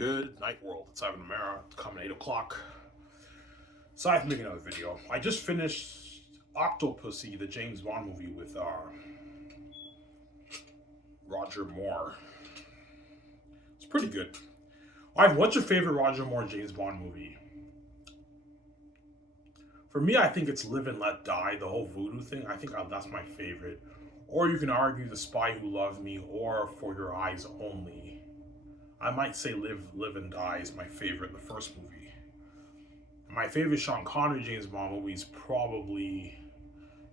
Good night, world. It's Ivan Amara. It's coming 8 o'clock. So I have to make another video. I just finished Octopussy, the James Bond movie with Roger Moore. It's pretty good. Ivan, what's your favorite Roger Moore James Bond movie? For me, I think it's Live and Let Die, the whole voodoo thing. I think that's my favorite. Or you can argue The Spy Who Loved Me or For Your Eyes Only. I might say Live and Die is my favorite, the first movie. My favorite Sean Connery James Bond movie is probably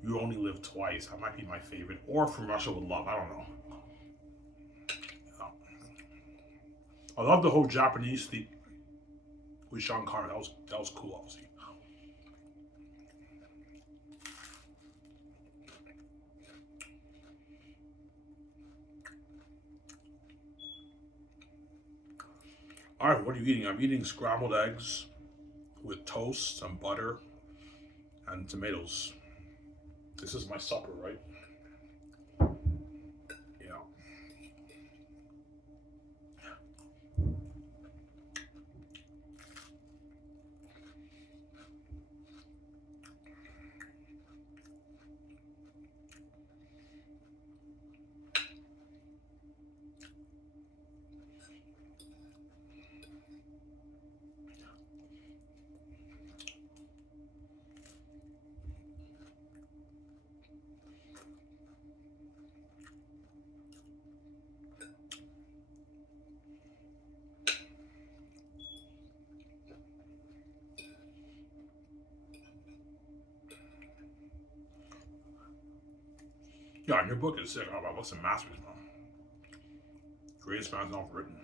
You Only Live Twice. That might be my favorite. Or From Russia with Love. I don't know. I love the whole Japanese theme with Sean Connery. That was cool, obviously. All right, what are you eating? I'm eating scrambled eggs with toast, some butter, and tomatoes. This is my supper, right? Yeah. Yeah, and your book is sick. How about what's the Masters, man? Greatest man's not written.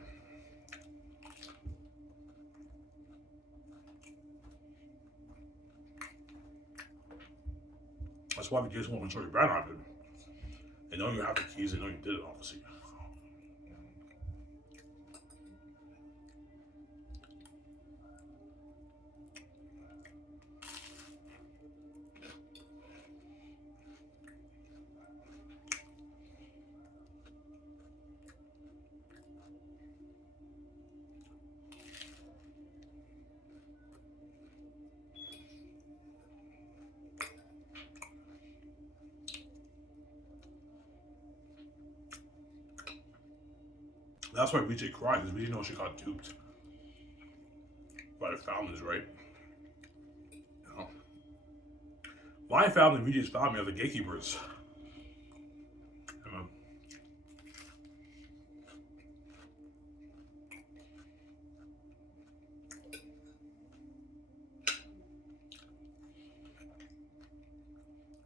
That's why the kids won't control your brand out of it. They know you have the keys, they know you did it, obviously. That's why VJ cried, because VJ knows she got duped by the families, right? You know? My family and VJ's family are the gatekeepers. You know?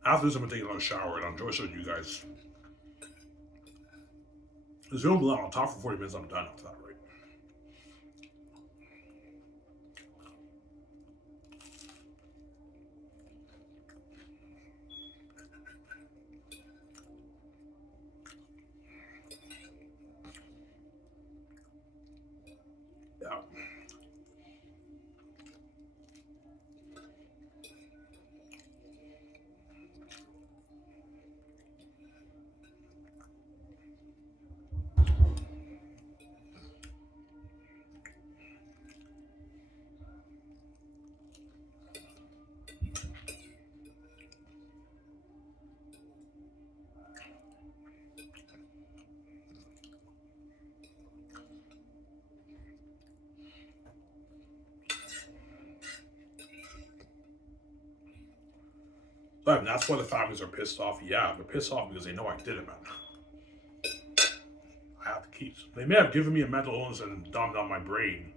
After this, I'm gonna take another shower, and I'll enjoy showing you guys. This video will be long. I'll talk for 40 minutes. I'm done after that, right? Yeah. But that's why the families are pissed off. Yeah, they're pissed off because they know I did it, man. I have the keys. They may have given me a mental illness and dumbed down my brain.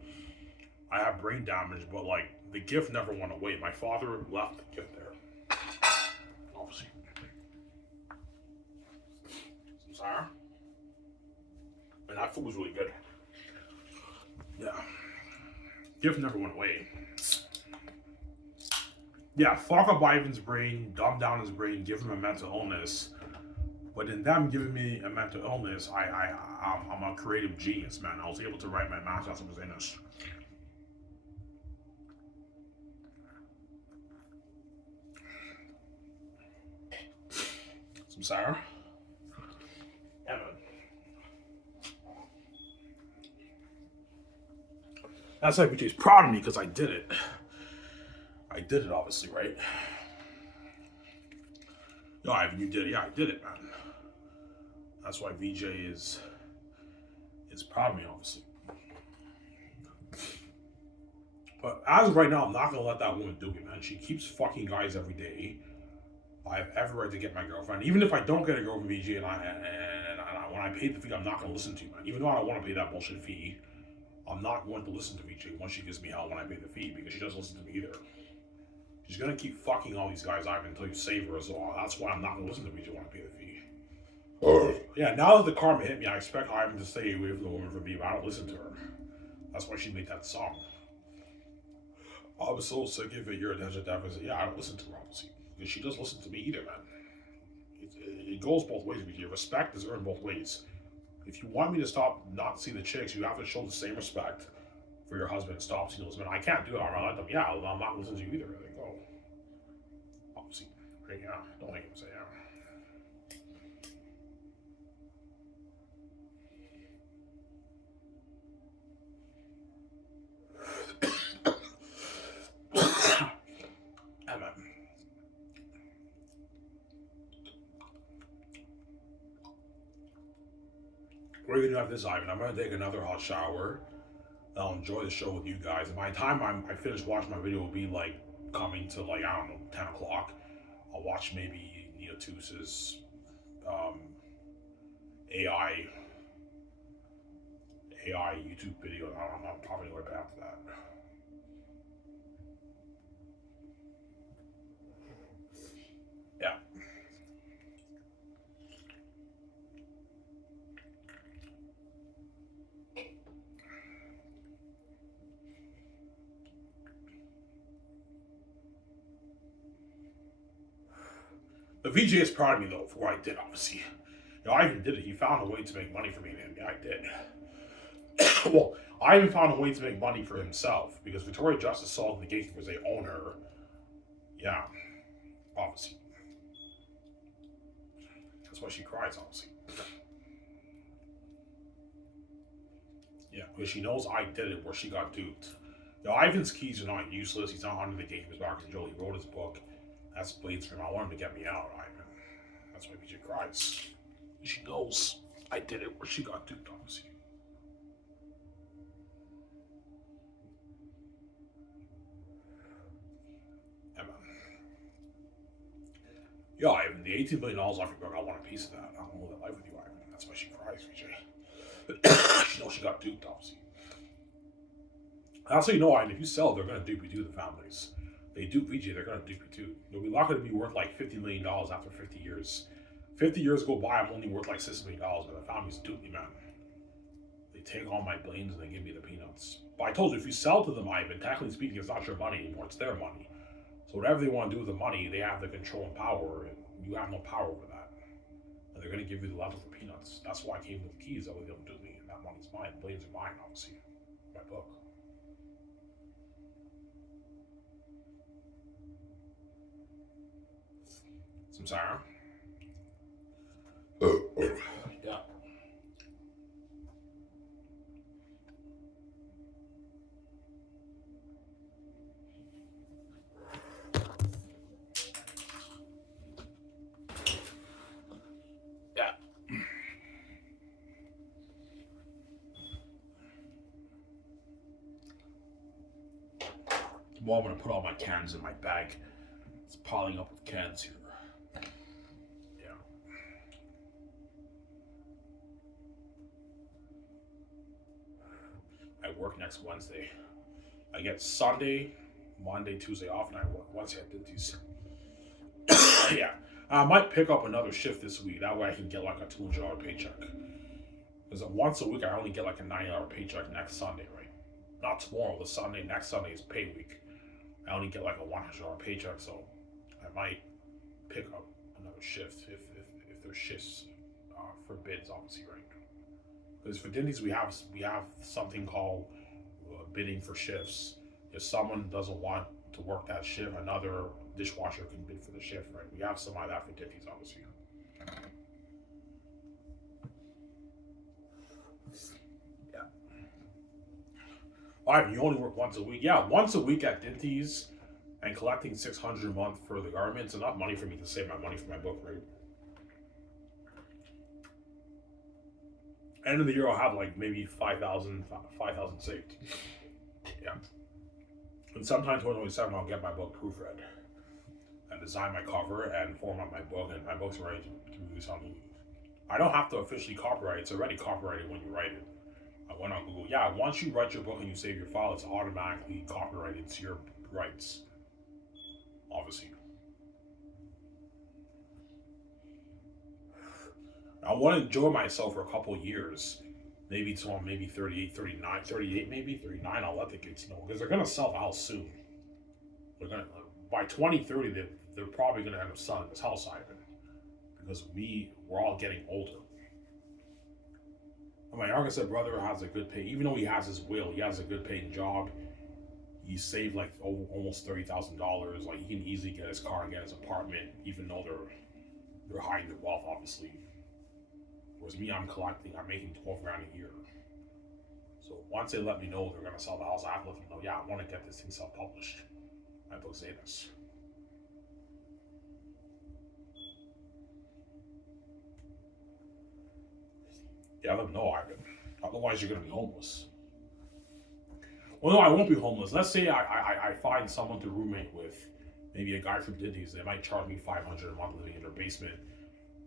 I have brain damage, but like the gift never went away. My father left the gift there. Obviously. Some sour. And that food was really good. Yeah. Gift never went away. Yeah, fuck up Ivan's brain, dumb down his brain, give him a mental illness. But in them giving me a mental illness, I'm a creative genius, man. I was able to write my master's in English. Some sour. Yeah, man. That's why VJ's proud of me because I did it. I did it, obviously, right? No, Ivan, you did it. Yeah, I did it, man. That's why VJ is proud of me, obviously. But as of right now, I'm not gonna let that woman do it, man. She keeps fucking guys every day. I have every right to get my girlfriend, even if I don't get a girl from VJ, when I pay the fee, I'm not gonna listen to you, man. Even though I don't want to pay that bullshit fee, I'm not going to listen to VJ once she gives me hell when I pay the fee because she doesn't listen to me either. She's gonna keep fucking all these guys, Ivan, until you save her. So that's why I'm not gonna listen to VJ when I pay the fee. Yeah, now that the karma hit me, I expect Ivan to stay away from the woman from me, but I don't listen to her. That's why she made that song. I was so sick of it, your attention deficit. Yeah, I don't listen to her, obviously. Because she doesn't listen to me either, man. It goes both ways with you. Respect is earned both ways. If you want me to stop not seeing the chicks, you have to show the same respect for your husband and stop seeing those men. I can't do it. I'm let them. Yeah, I'm not listening to you either. Like, oh, obviously, right? Yeah, don't make him say yeah. We're gonna have this, Ivan. I'm gonna take another hot shower. I'll enjoy the show with you guys. And by the time I finish watching my video, will be like coming to like I don't know 10 o'clock. I'll watch maybe Neotus's um, AI YouTube video. I'm probably right back to that. Yeah. The VJ is proud of me though for what I did, obviously. I even did it. He found a way to make money for me, and I did. Well, I even found a way to make money for himself because Victoria Justice saw the gatekeepers they own her. Yeah, obviously. That's why she cries, obviously. Yeah, because she knows I did it where she got duped. Ivan's keys are not useless. He's not under the gatekeeper's back control. He wrote his book. That's Blades for him. I want him to get me out, Ivan. That's why BJ cries. She knows I did it where she got duped, obviously. Yeah, Ivan, the $18 million off your book, I want a piece of that. I want to live that life with you, Ivan. That's why she cries, VJ. She knows she got duped, obviously. That's how you know, Ivan, if you sell, they're going to dupe you too, the families. They dupe VJ, they're going to dupe you too. You're not going to be worth like $50 million after 50 years. 50 years go by, I'm only worth like $6 million, but the families dupe me, man. They take all my blames and they give me the peanuts. But I told you, if you sell to them, Ivan, technically speaking, it's not your money anymore, it's their money. So whatever they want to do with the money, they have the control and power, and you have no power over that. And they're going to give you the leftover peanuts. That's why I came with the keys. That way they don't do me, and that money's mine. The blames are mine, obviously. My book. Some Sarah. Yeah. Yeah. Well, I'm going to put all my cans in my bag. It's piling up with cans here. Yeah. I work next Wednesday. I get Sunday, Monday, Tuesday off, and I work Wednesday. I did these. Yeah. I might pick up another shift this week. That way I can get like a $200 paycheck. Because once a week I only get like a $90 paycheck next Sunday, right? Not tomorrow, the Sunday. Next Sunday is pay week. I only get like a $100 paycheck, so I might pick up another shift if there's shifts for bids, obviously, right? Because for Dindy's we have something called bidding for shifts. If someone doesn't want to work that shift, another dishwasher can bid for the shift, right? We have some of that for Dindy's, obviously. Yeah. You only work once a week. Yeah, once a week at Dinties and collecting 600 a month for the government. It's enough money for me to save my money for my book, right? End of the year, I'll have like maybe 5,000 saved. Yeah. And sometime 2027, I'll get my book proofread and design my cover and format my book, and my book's ready to release on the. I don't have to officially copyright it. It's already copyrighted when you write it. I went on Google. Yeah, once you write your book and you save your file, it's automatically copyrighted. It's your rights, obviously. I want to enjoy myself for a couple of years. Maybe till maybe 38, 39, 38, maybe 39. I'll let the kids know because they're going to sell the house soon. They're going to, by 2030, they're probably going to end up selling this house, Ivan, because we're all getting older. My youngest brother has a good pay, even though he has his will, he has a good paying job. He saved like almost $30,000. Like he can easily get his car and get his apartment, even though they're hiding their wealth, obviously. Whereas me, I'm making 12 grand a year. So once they let me know they're gonna sell the house, I have to let them know. Yeah, I want to get this thing self-published. My book say this. Yeah, let them know, Ivan. Otherwise, you're gonna be homeless. Well, no, I won't be homeless. Let's say I find someone to roommate with, maybe a guy from Dinties. They might charge me $500 a month living in their basement.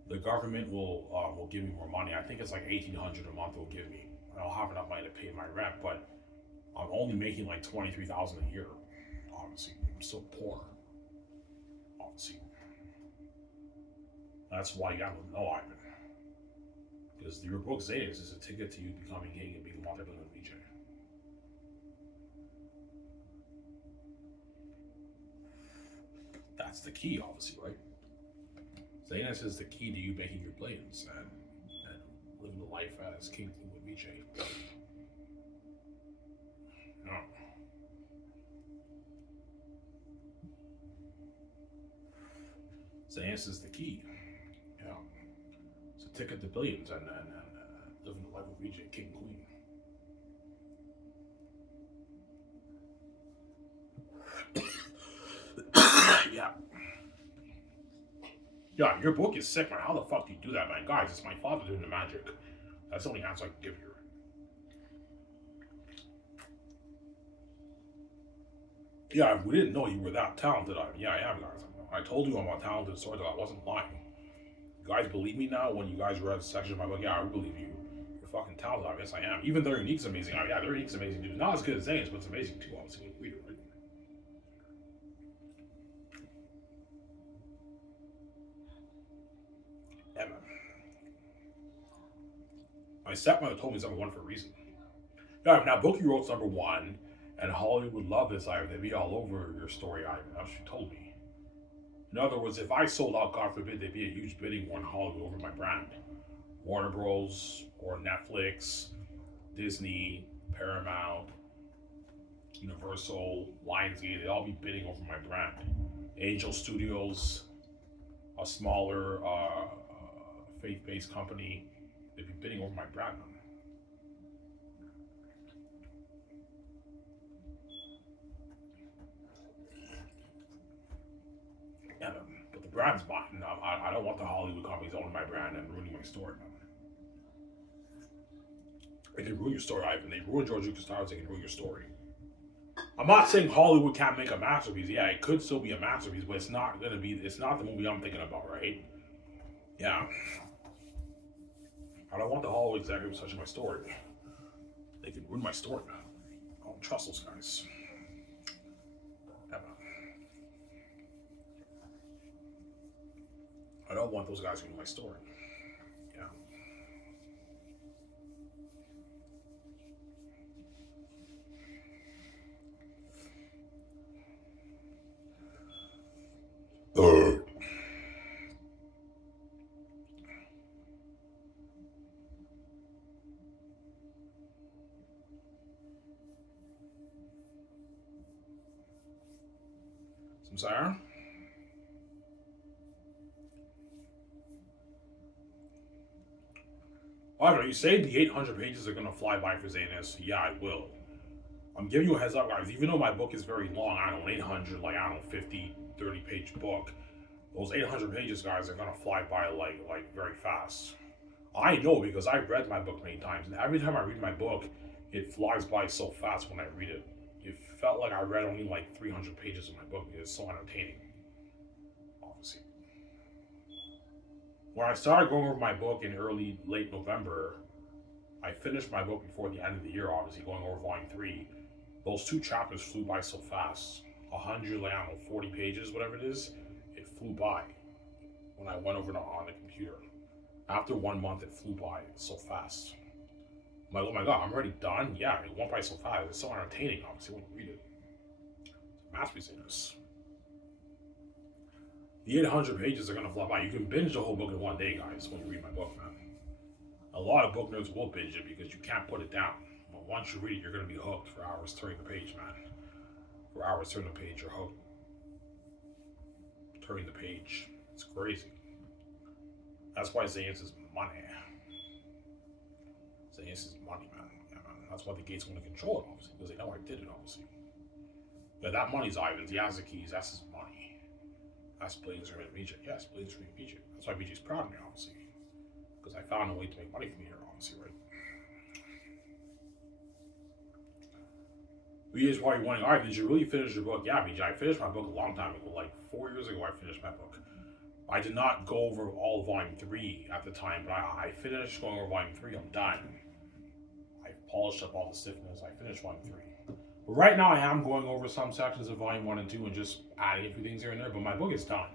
The government will give me more money. I think it's like $1,800 a month they'll give me. I'll have enough money to pay my rent, but I'm only making like $23,000 a year. Obviously, I'm still poor. Obviously, that's why you gotta know, Ivan. Because your book Zetas is a ticket to you becoming king and being a multi-billion VJ. That's the key, obviously, right? Zetas is the key to you making your billions and living the life as king with VJ. No. Zetas is the key. Yeah. It's a ticket to billions and living the life of VJ, king, queen. Yeah. Yeah, your book is sick, man. How the fuck do you do that, man? Guys, it's my father doing the magic. That's the only answer I can give you. Yeah, we didn't know you were that talented. Yeah, I am, guys. I told you I'm a talented storyteller. I wasn't lying. You guys believe me now when you guys read a section of my book? Yeah, I believe you. You're fucking talented. I guess I am. Even their unique's amazing. Yeah, their unique's amazing, dude. Not as good as Zane's, but it's amazing too. Obviously, weird, right? Yeah, man. My stepmother told me it's number one for a reason. Yeah, now book you wrote's number one, and Hollywood would love this, Ivan. They'd be all over your story, Ivan. That's what she told me. In other words, if I sold out, God forbid, there'd be a huge bidding war in Hollywood over my brand. Warner Bros. Or Netflix, Disney, Paramount, Universal, Lionsgate, they'd all be bidding over my brand. Angel Studios, a smaller faith-based company, they'd be bidding over my brand. Yeah, but the brand's mine. I don't want the Hollywood companies owning my brand and ruining my story. They can ruin your story, Ivan. They ruined George Lucas Star Wars, they can ruin your story. I'm not saying Hollywood can't make a masterpiece. Yeah, it could still be a masterpiece, but it's not the movie I'm thinking about, right? Yeah. I don't want the Hollywood executives touching my story. They can ruin my story, man. I don't trust those guys. Yeah, I don't want those guys to ruin my story. Yeah. Samsara? However, you say the 800 pages are going to fly by for Zanis. Yeah, it will. I'm giving you a heads up, guys. Even though my book is very long, I don't know, 800, like, I don't know, 50, 30-page book. Those 800 pages, guys, are gonna fly by like very fast. I know because I've read my book many times, and every time I read my book, it flies by so fast when I read it. It felt like I read only like 300 pages of my book because it's so entertaining. Obviously, when I started going over my book in late November, I finished my book before the end of the year. Obviously, going over volume three, those two chapters flew by so fast. 100, like, I don't know, 40 pages, whatever it is, it flew by when I went over it on the computer. After 1 month, it flew by so fast. I'm like, oh my god, I'm already done? Yeah, it went by so fast. It's so entertaining, obviously, when you read it. It's a masterpiece in this. The 800 pages are going to fly by. You can binge the whole book in one day, guys, when you read my book, man. A lot of book nerds will binge it because you can't put it down. But once you read it, you're going to be hooked for hours turning the page, man. For hours turning the page, you're hooked. Turning the page. It's crazy. That's why Zayn's is money. Zayn's is money, man. Yeah, man. That's why the gates want to control it, obviously, because they know I did it, obviously. Yeah, that money's Ivan's. He has the keys. That's his money. That's Blaine's from BJ. Yes, Blaine's from BJ. That's why BJ's proud of me, obviously. Because I found a way to make money from here, obviously, right? BJ's probably wondering, alright, did you really finish your book? Yeah, BJ, I finished my book a long time ago. Like 4 years ago, I finished my book. I did not go over all of volume 3 at the time, but I finished going over volume 3. I'm done. I polished up all the stiffness. I finished volume 3. But right now, I am going over some sections of volume 1 and 2 and just adding a few things here and there, but my book is done.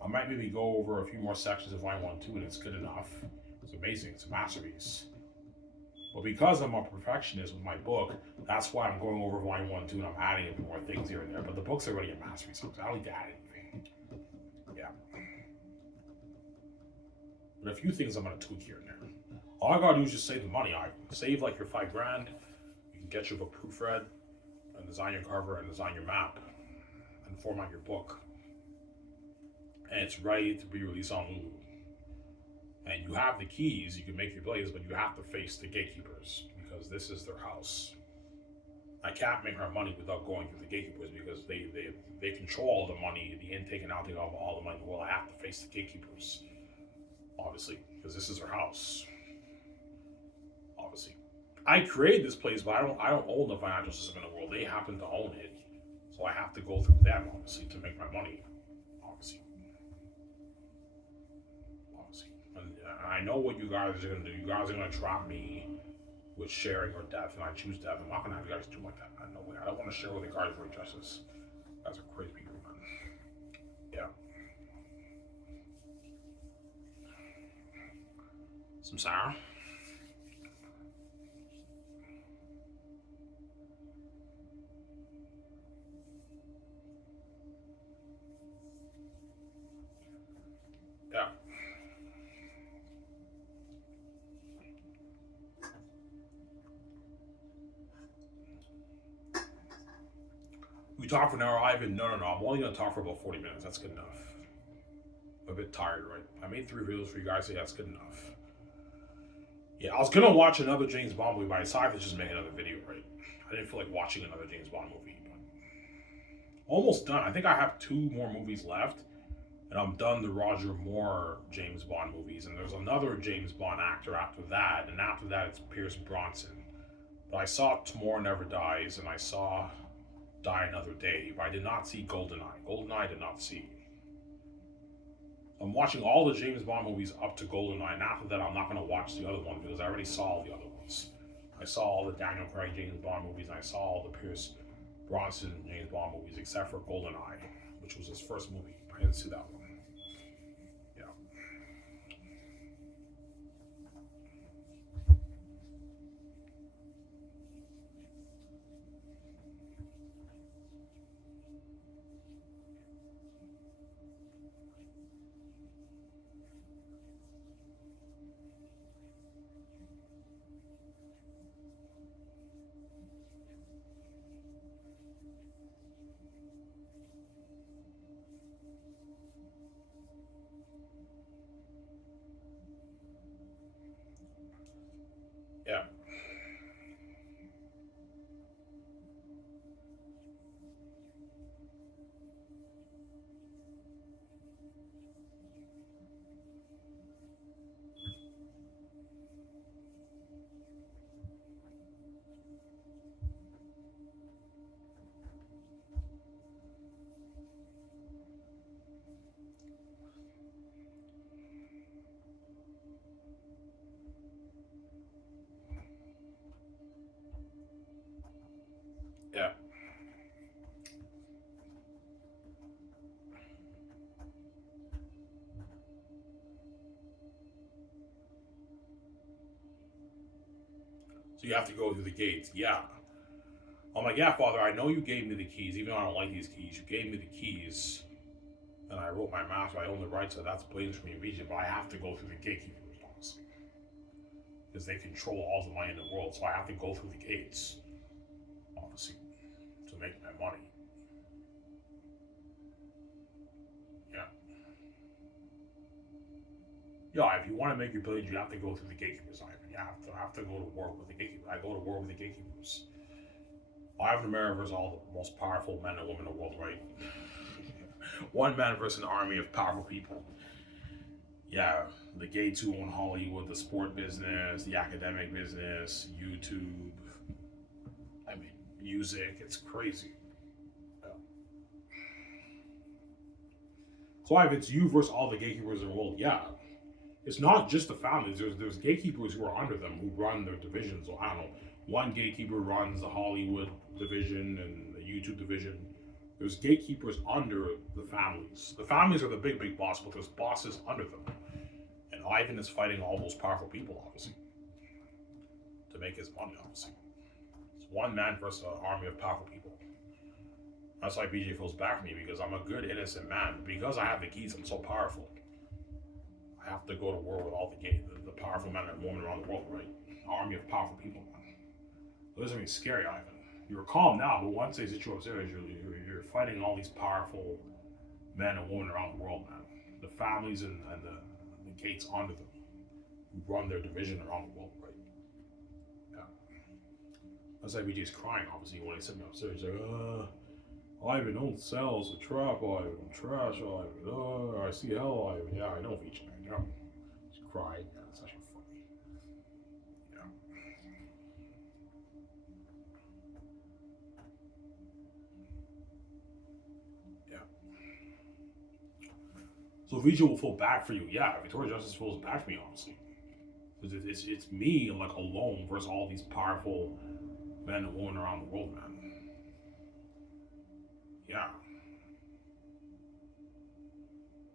I might maybe go over a few more sections of volume 1 and 2, and it's good enough. It's amazing. It's a masterpiece. But because I'm a perfectionist with my book, that's why I'm going over volume 1 and 2, and I'm adding a few more things here and there. But the book's already a masterpiece, so I don't need to add anything. Yeah. But a few things I'm going to tweak here and there. All I got to do is just save the money. I save like your $5,000. You can get your book proofread, and design your cover, and design your map, and format your book. And it's ready to be released on Lulu. And you have the keys, you can make your plays, but you have to face the gatekeepers because this is their house. I can't make my money without going through the gatekeepers because they control all the money, the intake and outtake of all the money. Well, I have to face the gatekeepers, obviously, because this is their house. Obviously, I created this place, but I don't own the financial system in the world. They happen to own it, so I have to go through them, obviously, to make my money. Obviously. And I know what you guys are gonna do. You guys are gonna trap me with sharing or death, and I choose death. I'm not gonna have you guys do like that, man. No way. I don't want to share with the guards for justice. You guys are crazy people, man. Yeah. Some sour. Yeah. We talk for an hour, Ivan. No. I'm only gonna talk for about 40 minutes. That's good enough. I'm a bit tired, right? I made 3 videos for you guys, so yeah, that's good enough. Yeah, I was gonna watch another James Bond movie, but I decided to just make another video, right? I didn't feel like watching another James Bond movie, but almost done. I think I have 2 more movies left, and I'm done the Roger Moore James Bond movies, and there's another James Bond actor after that, and after that it's Pierce Bronson. But I saw Tomorrow Never Dies, and I saw Die Another Day, but I did not see GoldenEye. GoldenEye I did not see. I'm watching all the James Bond movies up to GoldenEye, and after that I'm not going to watch the other one because I already saw all the other ones. I saw all the Daniel Craig James Bond movies, and I saw all the Pierce Bronson James Bond movies, except for GoldenEye, which was his first movie. I didn't see that one. Yeah. Yeah. Yeah. So you have to go through the gates. Yeah. I'm like, yeah, Father, I know you gave me the keys, even though I don't like these keys. You gave me the keys, and I wrote my master. I own the rights, so that's blames for me region. But I have to go through the gatekeepers, honestly, because they control all the money in the world. So I have to go through the gates, obviously, to make my money. Yeah. Yeah, if you want to make your billions, you have to go through the gatekeepers, Ivan. You have to go to war with the gatekeepers. I go to war with the gatekeepers. Ivan America versus all the most powerful men and women in the world, right? One man versus an army of powerful people. Yeah, the gates who own Hollywood, the sport business, the academic business, YouTube. I mean, music. It's crazy. Yeah. So if it's you versus all the gatekeepers in the world, yeah, it's not just the families. There's gatekeepers who are under them who run their divisions. So I don't know. One gatekeeper runs the Hollywood division and the YouTube division. There's gatekeepers under the families. The families are the big boss, but there's bosses under them. And Ivan is fighting all those powerful people, obviously, to make his money, obviously. It's one man versus an army of powerful people. That's why BJ feels bad for me, because I'm a good, innocent man. Because I have the keys, I'm so powerful. I have to go to war with all the powerful men and women around the world, right? An army of powerful people, man. It doesn't mean scary, Ivan. You're calm now, but once they sit you upstairs, you're fighting all these powerful men and women around the world, man. The families and the gates under them who run their division around the world, right? Yeah. That's why BJ's crying, obviously, when they sit me upstairs. He's like, Ivan, don't sell, it's a trap, Ivan. I'm trash, Ivan. I see hell, Ivan. Yeah, I know, BJ. I know. He's crying. Yeah, that's actually funny. Yeah. Yeah. So Vijay will feel bad for you. Yeah, Victoria Justice feels bad for me, honestly. Because it's me, like, alone versus all these powerful men and women around the world, man. Yeah.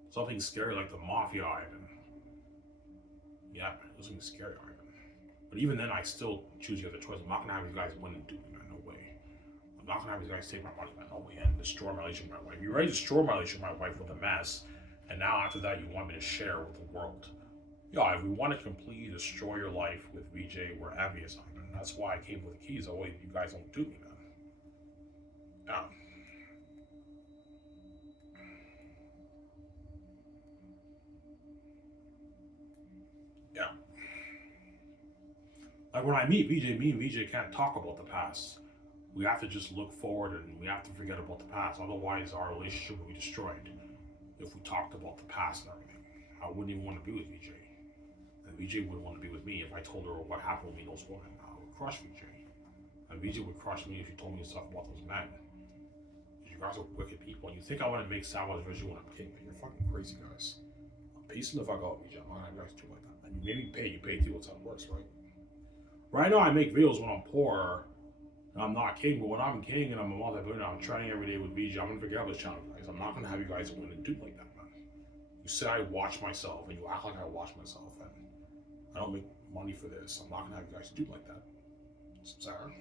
Something scary like the mafia, Ivan. Yeah, man, something scary, Ivan. But even then, I still choose the other choice. I'm not gonna have you guys win and do me, man. No way. I'm not gonna have you guys take my money, man. No way. And destroy my relationship with my wife. You already destroyed my relationship with my wife with a mess, and now after that, you want me to share with the world. Yeah, if we want to completely destroy your life with VJ, we're envious, Ivan. That's why I came with the keys. That way, you guys don't do me, man. Yeah. Yeah. Like when I meet VJ, me and VJ can't talk about the past. We have to just look forward and we have to forget about the past. Otherwise, our relationship will be destroyed if we talked about the past and everything. I wouldn't even want to be with VJ. And VJ wouldn't want to be with me if I told her what happened with me and those women. I would crush VJ. And VJ would crush me if she told me stuff about those men. You guys are wicked people. And you think I want to make Savage Vision when I'm king, but you're fucking crazy, guys. Peace the fuck out, VJ. I'm not gonna have you guys do like that. And you made me pay. You pay to what's how it works, right? Right now, I make videos when I'm poor and I'm not king, but when I'm king and I'm a multi-billionaire, I'm training every day with VJ. I'm gonna forget about this channel, guys. I'm not gonna have you guys win and do like that, man. You say I watch myself, and you act like I watch myself, and I don't make money for this. I'm not gonna have you guys do like that. Sorry.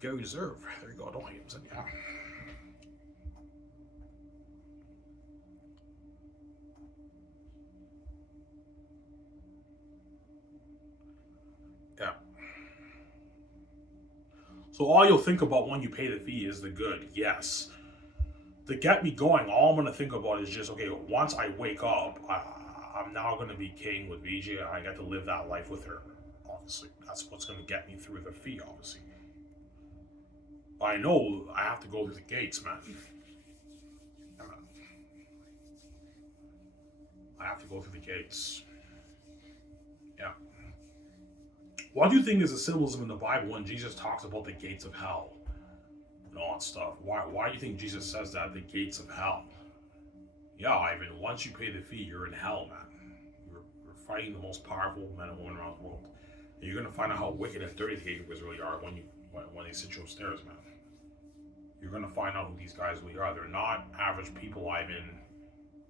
Gary Reserve. There you go. Don't hate him. So, yeah. Yeah. So all you'll think about when you pay the fee is the good. Yes. To get me going, all I'm gonna think about is just okay. Once I wake up, I'm now gonna be king with VJ. I get to live that life with her. Obviously, that's what's gonna get me through the fee. Obviously, I know I have to go through the gates, man. I have to go through the gates. Yeah. What do you think is the symbolism in the Bible when Jesus talks about the gates of hell and all that stuff? Why do you think Jesus says that, the gates of hell? Yeah, Ivan, once you pay the fee, you're in hell, man. You're fighting the most powerful men and women around the world. And you're going to find out how wicked and dirty the gatekeepers really are when you when they sit you upstairs, man. You're gonna find out who these guys really are. They're not average people, Ivan.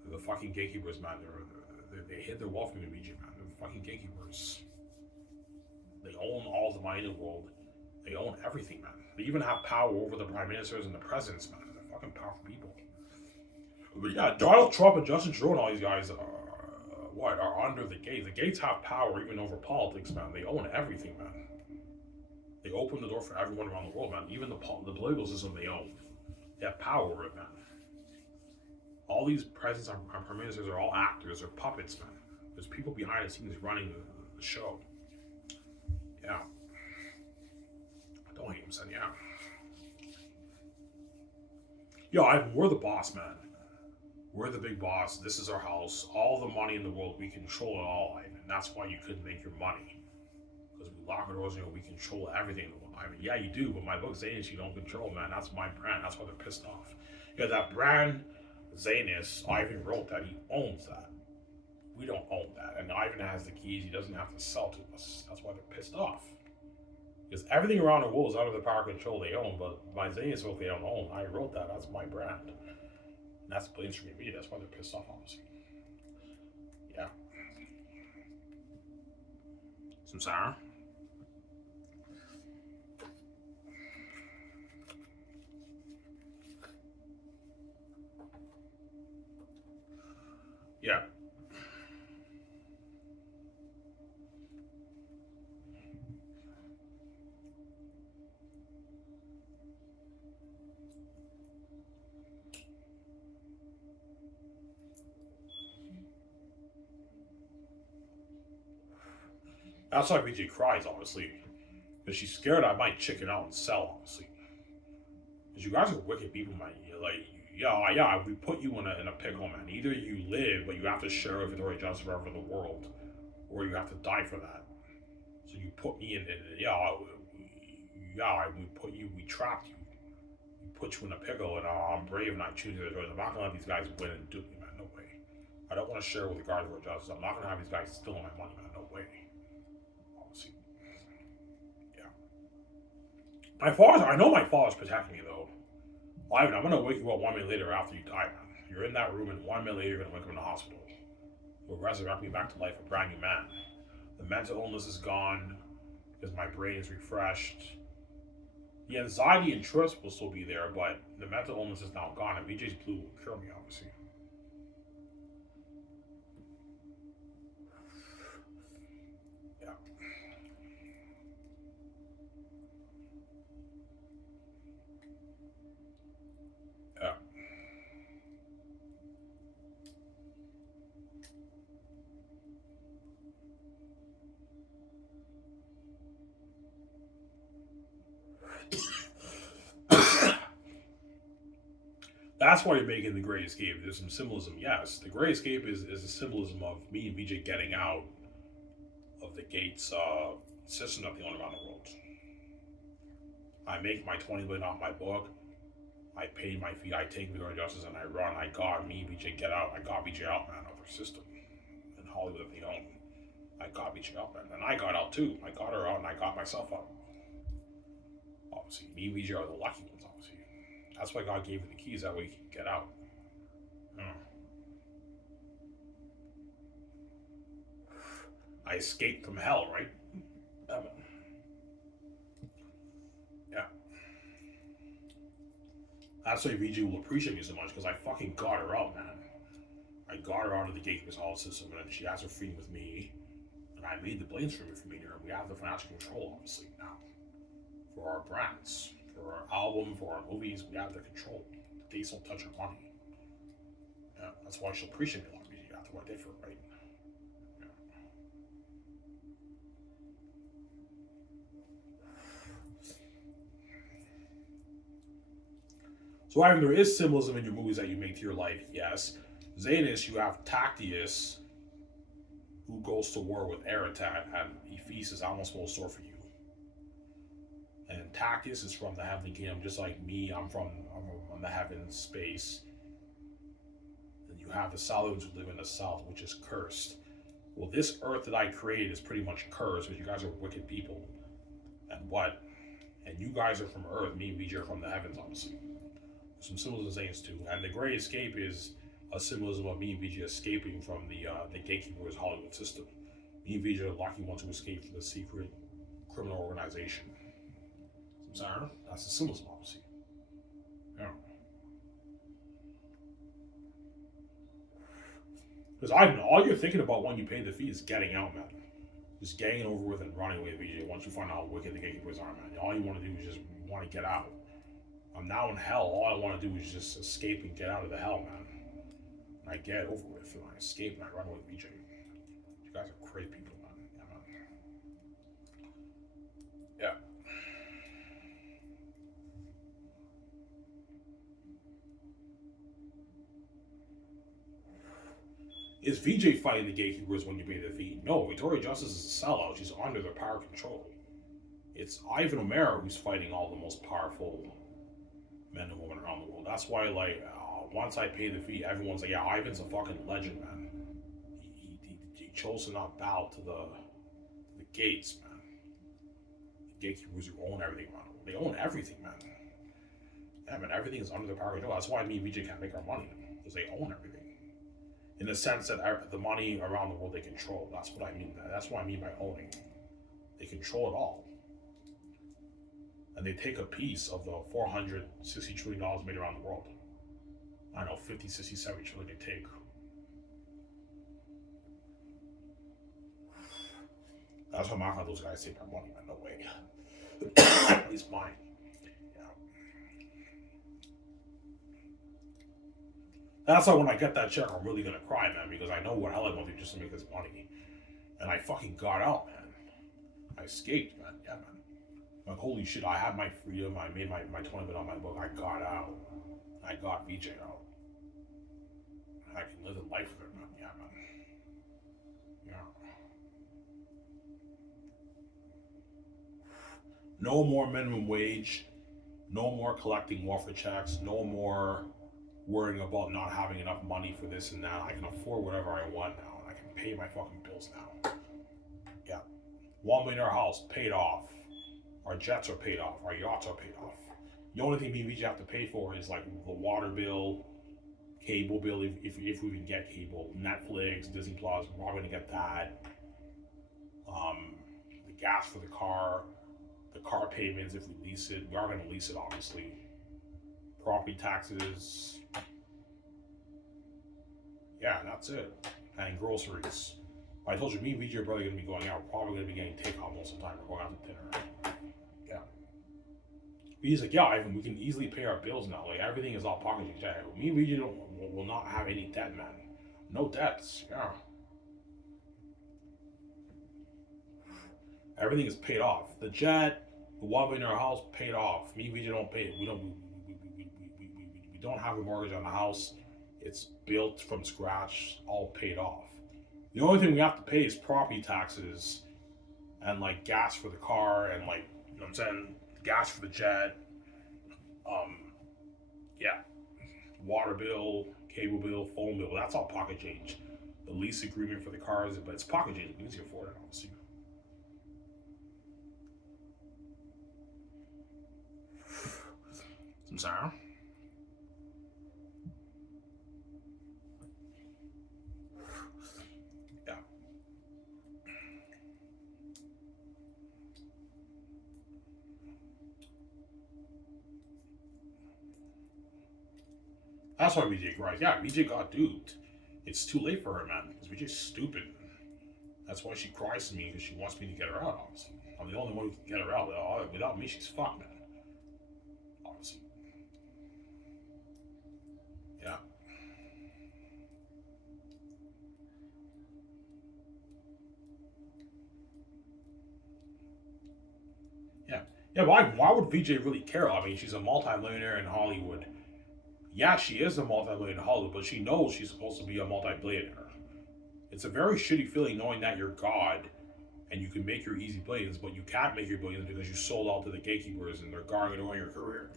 They're the fucking gatekeepers, man. They hid their wealth from the BG, man. They're the fucking gatekeepers. They own all the money in the world. They own everything, man. They even have power over the prime ministers and the presidents, man. They're fucking powerful people. But yeah, Donald Trump and Justin Trudeau and all these guys are under the gates. The gates have power even over politics, man. They own everything, man. They open the door for everyone around the world, man. Even the political system they own. They have power over it, man. All these presidents and prime ministers are all actors. They're puppets, man. There's people behind the scenes running the show. Yeah. Don't hate him, son. Yeah. Yo, we're the boss, man. We're the big boss. This is our house. All the money in the world, we control it all, Ivan. And that's why you couldn't make your money. Because we lock our doors, we control everything in the world. I mean, yeah, you do, but my book Zanus, you don't control, man. That's my brand. That's why they're pissed off. Yeah, that brand, Zanus, Ivan wrote that. He owns that. We don't own that. And Ivan has the keys. He doesn't have to sell to us. That's why they're pissed off. Because everything around the world is under the power control they own, but my Zanus book they don't own. I wrote that. That's my brand. And that's mainstream media. That's why they're pissed off, obviously. Yeah. Some Sarah. Yeah. That's why BJ cries, obviously. Because she's scared I might chicken out and sell, obviously. Because you guys are wicked people, man. You're like, yeah, we put you in a pickle, man. Either you live, but you have to share with Authority Justice forever the world, or you have to die for that. So you put me in it. We trapped you. We put you in a pickle, and I'm brave and I choose the choice. I'm not gonna let these guys win and dupe me, man. No way. I don't want to share with the guards of justice. I'm not gonna have these guys stealing my money, man. No way. Obviously, yeah. I know my father's protecting me though. Ivan, I'm gonna wake you up 1 minute later after you die, man. You're in that room, and 1 minute later you're gonna wake up in the hospital. You'll resurrect me back to life, a brand new man. The mental illness is gone because my brain is refreshed. The anxiety and trust will still be there, but the mental illness is now gone, and BJ's Blue will cure me, obviously. Yeah. Yeah. That's why you're making the Great Escape. There's some symbolism. Yes, the Great Escape is a symbolism of me and BJ getting out of the gates system that they own around the world. I make my 20 million off my book. I pay my fee. I take Victoria Justice and I run. I got me, BJ, get out. I got BJ out, man, of their system in Hollywood that they own. I got BJ out, man. And I got out too. I got her out and I got myself out. Obviously, me and BJ are the lucky ones, obviously. That's why God gave me the keys, that way he can get out. I escaped from hell, right? Yeah. That's why VG will appreciate me so much, because I fucking got her out, man. I got her out of the gatekeepers hall system, and she has her freedom with me. And I made the blades for me here. We have the financial control, obviously, now. For our brands, for our album, for our movies, we have the control. The gates don't touch our money. Yeah, that's why she'll appreciate me a lot, VG, after what I did for her, right? So, Ivan, there is symbolism in your movies that you make to your life, yes. Zanus, you have Tactius, who goes to war with Aratat, and Ephesus, almost full sword for you. And Tactius is from the Heavenly Kingdom, just like me. I'm from the heaven space. And you have the Saluans who live in the south, which is cursed. Well, this earth that I created is pretty much cursed, because you guys are wicked people. And what? And you guys are from Earth. Me and VJ are from the heavens, obviously. There's some symbols and sayings too. And the Great Escape is a symbolism of me and VJ escaping from the gatekeeper's Hollywood system. Me and VJ are the lucky ones who escaped from the secret criminal organization. Sorry, that's the symbolism, obviously. Yeah. Because all you're thinking about when you pay the fee is getting out, man. Just getting it over with and running away, VJ. Once you find out how wicked the gatekeepers are, man, all you want to do is just want to get out. I'm now in hell. All I want to do is just escape and get out of the hell, man. And I get it over with, and I escape and I run away with VJ. You guys are crazy people, man. Yeah, man. Yeah. Is VJ fighting the gatekeepers when you pay the fee? No, Victoria Justice is a sellout. She's under their power control. It's Ivan O'Mara who's fighting all the most powerful men and women around the world. That's why, like, once I pay the fee, everyone's like, yeah, Ivan's a fucking legend, man. He chose to not bow to the gates, man. The gatekeepers who own everything around the world. They own everything, man. Yeah, man, everything is under their power control. That's why me and VJ can't make our money, because they own everything. In the sense that the money around the world they control. That's what I mean. That's what I mean by owning. They control it all. And they take a piece of the $460 trillion made around the world. I know, 50, 60, 70 trillion they take. That's why I'm not gonna those guys take my money, man. No way. At least mine. Yeah. That's why when I get that check, I'm really gonna cry, man, because I know what hell I'm gonna do just to make this money. And I fucking got out, man. I escaped, man. Yeah, man. Like, holy shit, I had my freedom. I made my 20 minute on my book. I got out. I got VJ out. I can live a life with it, man. Yeah, man. Yeah. No more minimum wage. No more collecting welfare checks. No more worrying about not having enough money for this and that. I can afford whatever I want now. And I can pay my fucking bills now. Yeah. $1 million house paid off. Our jets are paid off. Our yachts are paid off. The only thing me and VJ have to pay for is like the water bill, cable bill, if we even get cable, Netflix, Disney Plus. We're probably gonna get that. The gas for the car payments if we lease it. We are gonna lease it, obviously. Property taxes. Yeah, that's it. And groceries. I told you, me and VJ are probably gonna be going out. We're probably gonna be getting takeout most of the time. We're going out to dinner. Yeah. He's like, yeah, Ivan, we can easily pay our bills now. Like, everything is all pocket change. Me and VJ will not have any debt, man. No debts. Yeah. Everything is paid off. The jet, the $1 million house, paid off. Me and VJ don't pay it. We don't have a mortgage on the house. It's built from scratch, all paid off. The only thing we have to pay is property taxes and like gas for the car and like, you know what I'm saying, gas for the jet. Yeah. Water bill, cable bill, phone bill, that's all pocket change. The lease agreement for the cars, but it's pocket change. It means you afford it, obviously. I'm sorry. Yeah. That's why VJ cries. Yeah, VJ got duped. It's too late for her, man. Because VJ's stupid. That's why she cries to me, because she wants me to get her out, obviously. I'm the only one who can get her out. Without me, she's fucked, man. Obviously. Yeah. Yeah. Yeah, why would VJ really care? I mean, she's a multi-millionaire in Hollywood. Yeah, she is a multi-millionaire in Hollywood, but she knows she's supposed to be a multi-billionaire. It's a very shitty feeling knowing that you're God and you can make your easy billions, but you can't make your billions because you sold out to the gatekeepers and they're guarding away your career.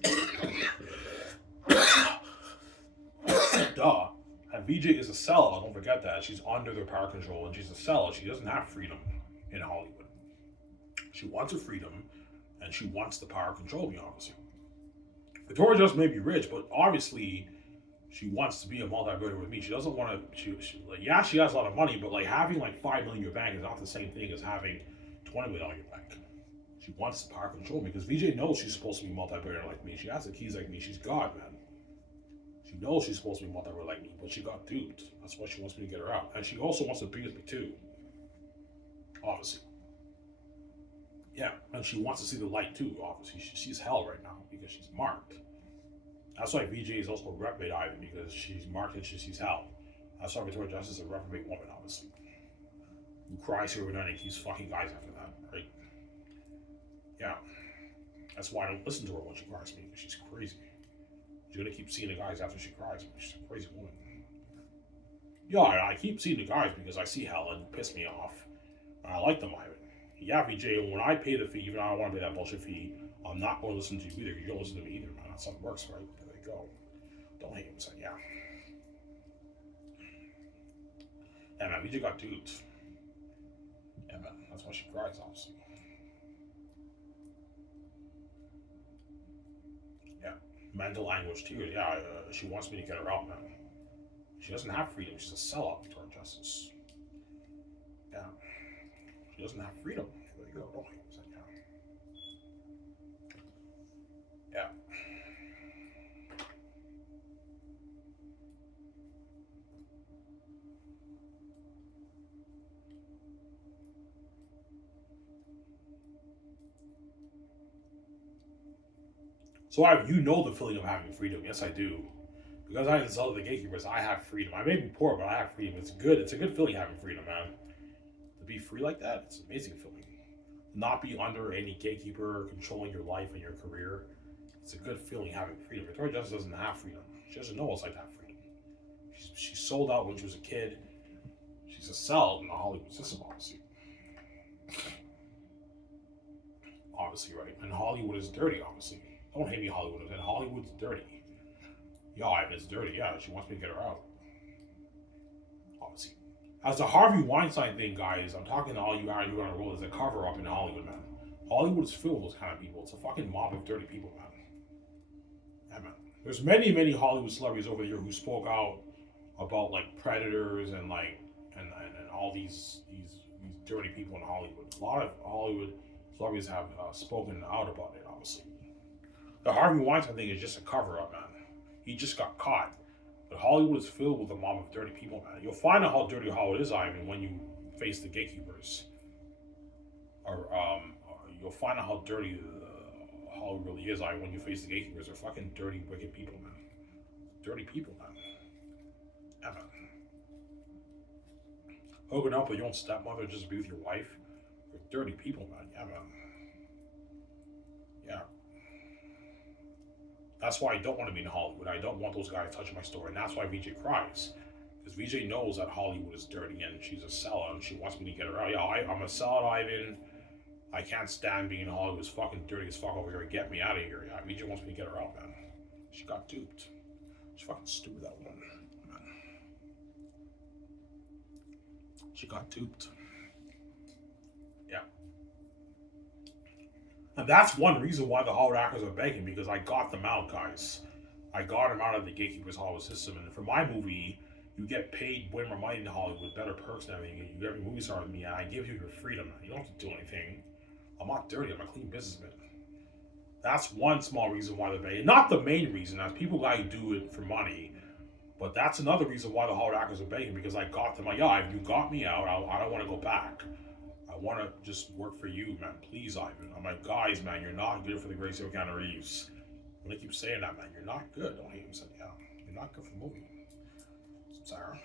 Duh. And VJ is a sellout, don't forget that. She's under their power control and she's a sellout. She doesn't have freedom in Hollywood. She wants her freedom, And she wants the power to control me, obviously. Victoria Justice may be rich, but obviously she wants to be a multi-billionaire with me. She doesn't want to. She like, yeah, she has a lot of money, but like having like 5 million in your bank is not the same thing as having 20 million in your bank. She wants the power to control me because VJ knows she's supposed to be multi-billionaire like me. She has the keys like me. She's God, man. She knows she's supposed to be multi-billionaire like me, but she got duped. That's why she wants me to get her out, and she also wants to be with me too. Obviously, yeah, and she wants to see the light too. Obviously, she's hell right now because she's marked. That's why VJ is also a reprobate Ivan because she's marked and she's hell. That's why Victoria Justice is a reprobate woman, obviously. Who cries every night and keeps fucking guys after that, right? Yeah. That's why I don't listen to her when she cries to me, because she's crazy. She's gonna keep seeing the guys after she cries. She's a crazy woman. Yeah, I keep seeing the guys because I see hell and piss me off. And I like them, Ivan. Yeah, VJ, when I pay the fee, even though I don't want to pay that bullshit fee, I'm not going to listen to you either, because you don't listen to me either, man. That's how it works, right? There you go. Don't hate him, son, yeah. Yeah, man, VJ got duped. Yeah, man, that's why she cries, obviously. Yeah, mental anguish, tears. Yeah, she wants me to get her out, man. She doesn't have freedom. She's a sellout, Victoria Justice. Yeah. She doesn't have freedom. There you go. Don't hate him, son, yeah. Yeah. So you know the feeling of having freedom. Yes, I do. Because I insult the gatekeepers, I have freedom. I may be poor, but I have freedom. It's good. It's a good feeling having freedom, man. To be free like that, it's an amazing feeling. Not be under any gatekeeper controlling your life and your career. It's a good feeling having freedom. Victoria Justice doesn't have freedom. She doesn't know what's like to have freedom. She sold out when she was a kid. She's a sell in the Hollywood system, obviously. Obviously, right? And Hollywood is dirty, obviously. Don't hate me, Hollywood. And Hollywood's dirty. Yeah, it's dirty. Yeah, she wants me to get her out. Obviously. As the Harvey Weinstein thing, guys, I'm talking to all you guys who are on the road. There's a cover up in Hollywood, man. Hollywood is filled with those kind of people. It's a fucking mob of dirty people, man. Yeah, man. There's many, many Hollywood celebrities over here who spoke out about like predators and like and all these dirty people in Hollywood. A lot of Hollywood celebrities have spoken out about it, obviously. The Harvey Weinstein thing is just a cover up, man. He just got caught. But Hollywood is filled with a mob of dirty people, man. You'll find out how dirty Hollywood is, Ivan, when you face the gatekeepers. Or you'll find out how dirty Hollywood really is, Ivan, when you face the gatekeepers. They're fucking dirty, wicked people, man. Dirty people, man. Yeah, man. Hooking up with your own stepmother just to be with your wife. They're dirty people, man. Yeah, man. Yeah. That's why I don't want to be in Hollywood. I don't want those guys touching my story. And that's why VJ cries. Because VJ knows that Hollywood is dirty and she's a sellout and she wants me to get her out. Yeah, I'm a sellout, Ivan. I can't stand being in Hollywood. It's fucking dirty as fuck over here. Get me out of here. Yeah, VJ wants me to get her out, man. She got duped. She's fucking stupid, that woman. Man. She got duped. Yeah. And that's one reason why the Hollywood actors are begging, because I got them out, guys. I got them out of the gatekeepers Hollywood system. And for my movie, you get paid way more money in Hollywood, better perks and everything. You get every movie star with me, and I give you your freedom. You don't have to do anything. I'm not dirty. I'm a clean businessman. That's one small reason why they're begging. Not the main reason, as people like do it for money. But that's another reason why the Hollywood actors are begging, because I got them. Like, yeah, if you got me out, I don't want to go back. I want to just work for you, man. Please, Ivan. I'm like, guys, man, you're not good for the Gracie Keanu Reeves. I'm going to keep saying that, man. You're not good. Don't hate him. Said, yeah, you're not good for the movie. I'm sorry.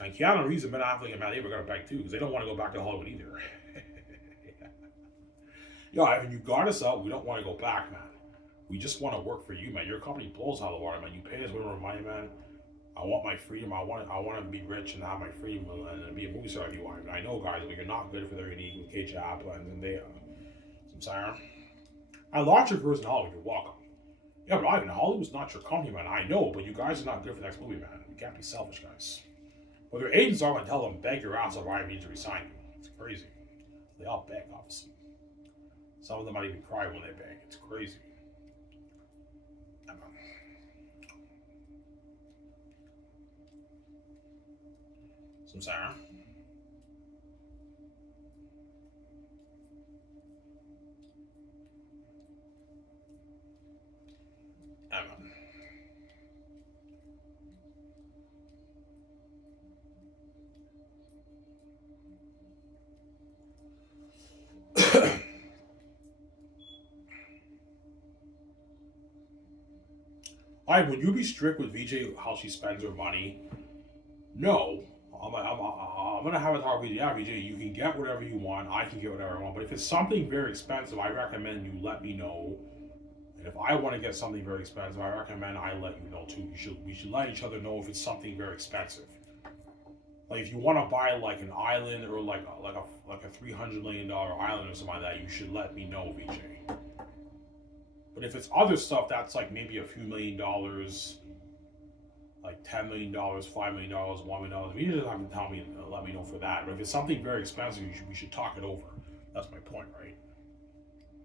And Keanu Reeves and Ben Affleck and Matt Damon are going to beg too, because they don't want to go back to Hollywood either. Yo, Ivan, you got us out. We don't want to go back, man. We just want to work for you, man. Your company blows out of the water, man. You pay us way more money, man. I want my freedom. I want to be rich and have my freedom and be a movie star if you want. I know, guys, but you're not good for their unique with Cage Apple and Zendaya. I'm sorry. I launched your careers in Hollywood. You're welcome. Yeah, but Ivan, Hollywood's not your company, man. I know, but you guys are not good for the next movie, man. You can't be selfish, guys. But their agents are going to tell them, beg your ass off, I need to resign you. It's crazy. They all beg, obviously. Some of them might even cry when they bang. It's crazy. Some Sarah. Would you be strict with VJ how she spends her money? No. I'm gonna have a talk with you. Yeah, VJ, you can get whatever you want. I can get whatever I want. But if it's something very expensive, I recommend you let me know. And if I want to get something very expensive, I recommend I let you know too. We should let each other know if it's something very expensive. Like if you want to buy like an island or like a $300 million island or something like that, you should let me know, VJ. But if it's other stuff that's like maybe a few $1,000,000, like $10 million, $5 million, $1 million, you just have to tell me, let me know for that. But if it's something very expensive, we should talk it over. That's my point, right?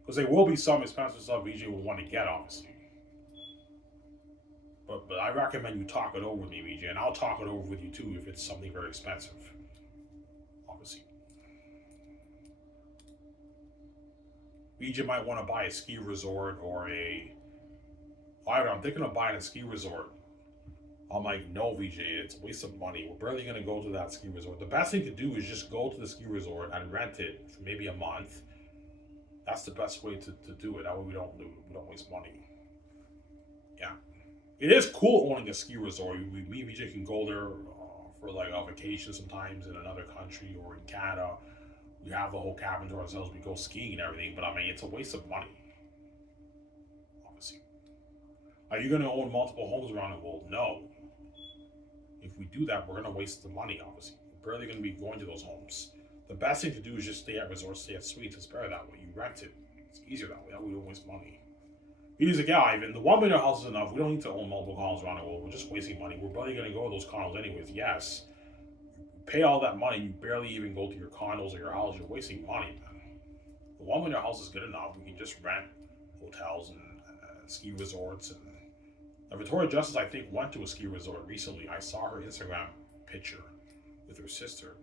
Because there will be some expensive stuff VJ will want to get, obviously. But I recommend you talk it over with me, VJ, and I'll talk it over with you too if it's something very expensive. Obviously. VJ might want to buy a ski resort or I'm thinking of buying a ski resort. I'm like, no, VJ, it's a waste of money. We're barely going to go to that ski resort. The best thing to do is just go to the ski resort and rent it for maybe a month. That's the best way to do it. That way we don't waste money. Yeah. It is cool owning a ski resort. Me and VJ can go there for like a vacation sometimes in another country or in Canada. We have the whole cabin to ourselves. We go skiing and everything. But I mean, it's a waste of money. Obviously. Are you going to own multiple homes around the world? No. If we do that, we're going to waste the money, obviously. We're barely going to be going to those homes. The best thing to do is just stay at resorts, stay at suites. It's better that way. You rent it. It's easier that way. That way we don't waste money. He's like, yeah, Ivan, the $1 million house is enough. We don't need to own multiple condos around the world. We're just wasting money. We're barely going to go to those condos anyways. Yes. You pay all that money. You barely even go to your condos or your house. You're wasting money, man. The $1 million house is good enough. We can just rent hotels and ski resorts. And Victoria Justice, I think, went to a ski resort recently. I saw her Instagram picture with her sister.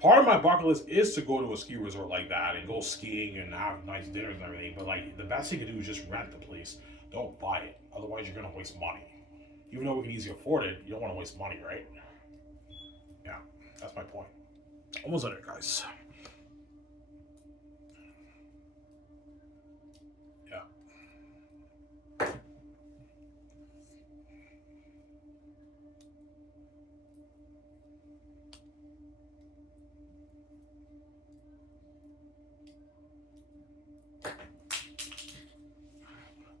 Part of my bucket list is to go to a ski resort like that and go skiing and have nice dinners and everything. But like the best thing to do is just rent the place. Don't buy it. Otherwise, you're gonna waste money. Even though we can easily afford it, you don't want to waste money, right? Yeah, that's my point. Almost there, guys. Yeah.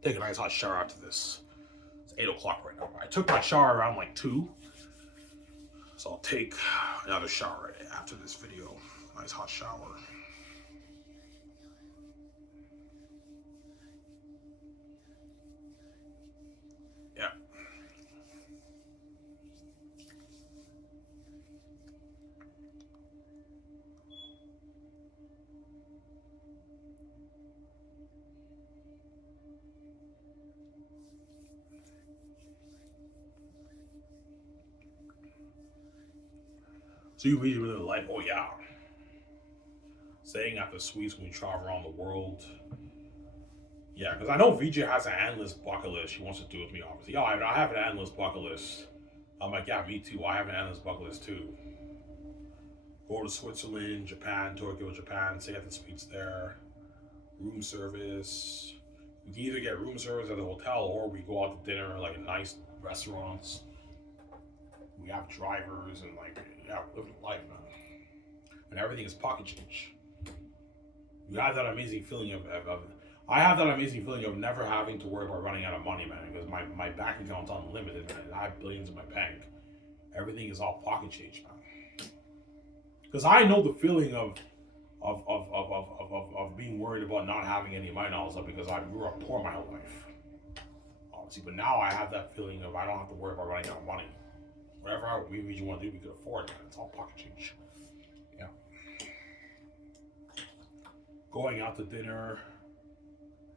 Take a nice hot shower after this. It's 8 o'clock right now. I took my shower around like 2. So I'll take another shower after this video. Nice hot shower. Yeah. So you really, really like, oh yeah. Staying at the suites when we travel around the world. Yeah, because I know VJ has an endless bucket list she wants to do with me, obviously. Yeah, I have an endless bucket list. I'm like, yeah, me too. I have an endless bucket list too. Go to Switzerland, Japan, Tokyo, Japan, stay at the suites there. Room service. We can either get room service at the hotel or we go out to dinner like in nice restaurants. We have drivers and like, yeah, living life, man. And everything is pocket change. You have that amazing feeling of I have that amazing feeling of never having to worry about running out of money, man, because my bank account's unlimited, man. I have billions in my bank. Everything is all pocket change, man. Because I know the feeling of being worried about not having any money all stuff because I grew up poor my whole life. Obviously, but now I have that feeling of I don't have to worry about running out of money. Whatever we want to do, we could afford, man. It's all pocket change. Yeah. Going out to dinner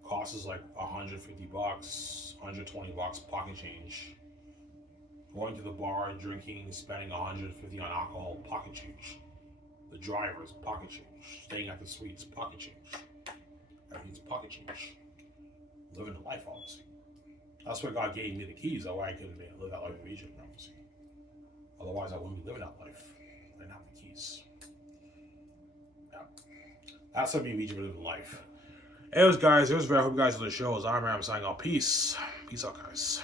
costs us like $150, $120 pocket change. Going to the bar, drinking, spending $150 on alcohol, pocket change. The drivers, pocket change. Staying at the suites, pocket change. Everything's pocket change. Living the life, obviously. That's why God gave me the keys, that way I could live that life of Egypt, obviously. Otherwise, I wouldn't be living that life. I didn't have the keys. Yeah. That's what me and Egypt living life. Anyways, guys, it was very. I hope you guys enjoyed the show. I'm signing off. Peace. Peace out, guys.